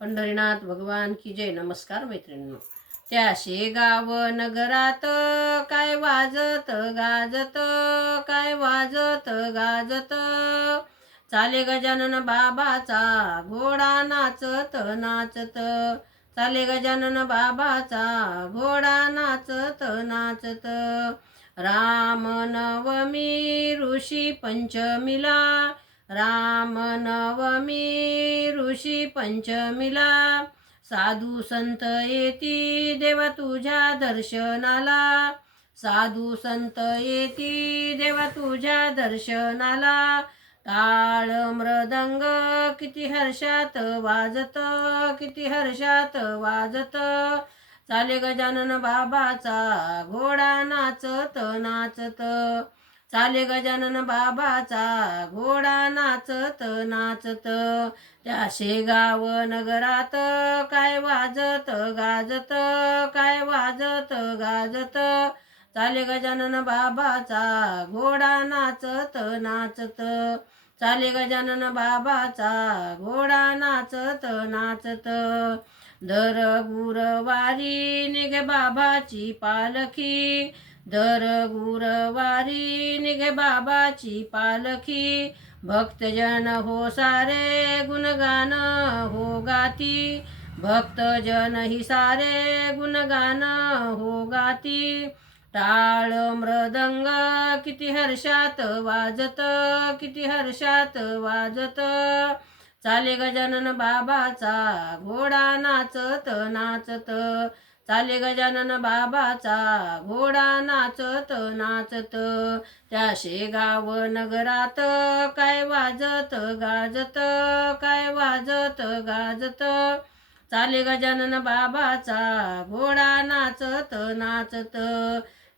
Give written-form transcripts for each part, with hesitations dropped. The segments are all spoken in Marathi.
पंढरीनाथ भगवान की जय. नमस्कार मैत्रिणींनो. त्या शेगाव नगरात काय वाजत गाजत, काय वाजत गाजत, चाले गजानन बाबाचा घोडा नाचत नाचत, चाले गजानन बाबाचा घोडा नाचत नाचत. राम नवमी ऋषी पंचमीला, राम नवमी ऋषी पंचमीला, साधू संत येती देवा तुझ्या दर्शनाला, साधू संत येती देवा तुझ्या दर्शनाला. टाळ मृदंग किती हर्षात वाजत, किती हर्षात वाजत, चाले गजानन बाबाचा घोडा नाचत नाचत, चाले गजानन बाबाचा घोडा नाचत नाचत. त्या शेगाव नगरात काय वाजत गाजत, काय वाजत गाजत, चाले गजानन बाबाचा घोडा नाचत नाचत, चाले गजानन बाबाचा घोडा नाचत नाचत. दर गुरुवारी निघे बाबाची पालखी, दर गुरुवारी निघे बाबाची पालखी, भक्तजन हो सारे गुणगान हो गाती, भक्तजन ही सारे गुणगान हो गाती. टाळ मृदंग किती हर्षात वाजत, किती हर्षात वाजत, चाले गजानन बाबाचा घोडा नाचत नाचत, चाले गजानन बाबाचा घोडा नाचत नाचत. त्या शेगाव नगरात काय वाजत गाजत, काय वाजत गाजत, चाले गजानन बाबाचा घोडा नाचत नाचत,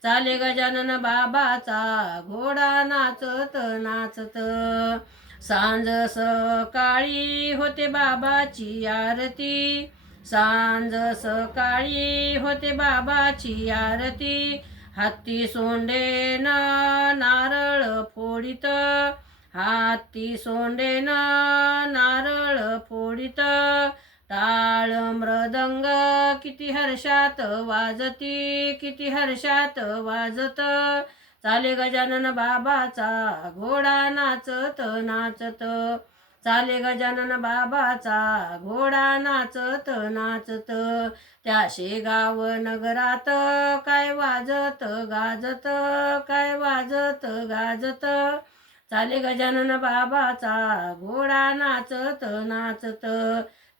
चाले गजानन बाबाचा घोडा नाचत नाचत. सांज सकाळी होते बाबाची आरती, सांज सकाळी होते बाबाची आरती, हाती सोंडेन नारळ फोडित, हाती सोंडेन नारळ फोडित. टाळ मृदंग किती हर्षात वाजती, किती हर्षात वाजत, चाले गजानन बाबाचा घोडा नाचत नाचत, चाले गजानन बाबाचा घोडा नाचत नाचत. त्या शेगाव नगरात काय वाजत गाजत, काय वाजत गाजत, चाले गजानन बाबाचा घोडा नाचत नाचत,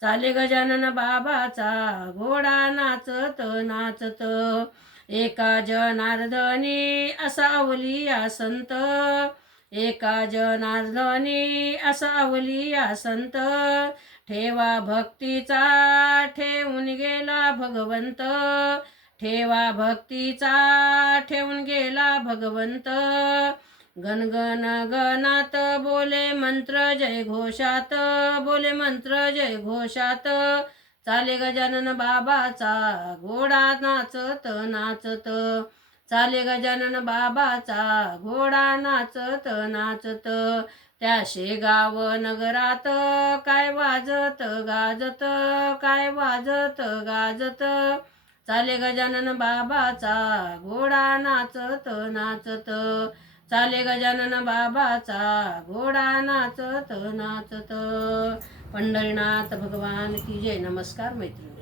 चाले गजानन बाबाचा घोडा नाचत नाचत. एका जनार्दनी असा अवलिया संत, एका जनार्दनी असा अवलिया संत, ठेवा भक्तीचा ठेवून गेला भगवंत, ठेवा भक्तीचा ठेवून गेला भगवंत. गणगण गणात बोले मंत्र जय घोषात, बोले मंत्र जय घोषात, चाले गजानन बाबाचा घोडा नाचत नाचत, चाले गजानन बाबाचा घोडा नाचत नाचत. त्या शेगाव नगरात काय वाजत गाजत, काय वाजत गाजत, चाले गजानन बाबाचा घोडा नाचत नाचत, चाले गजानन बाबाचा घोडा नाचत नाचत. पंढरीनाथ भगवान की जय. नमस्कार मैत्रिणी.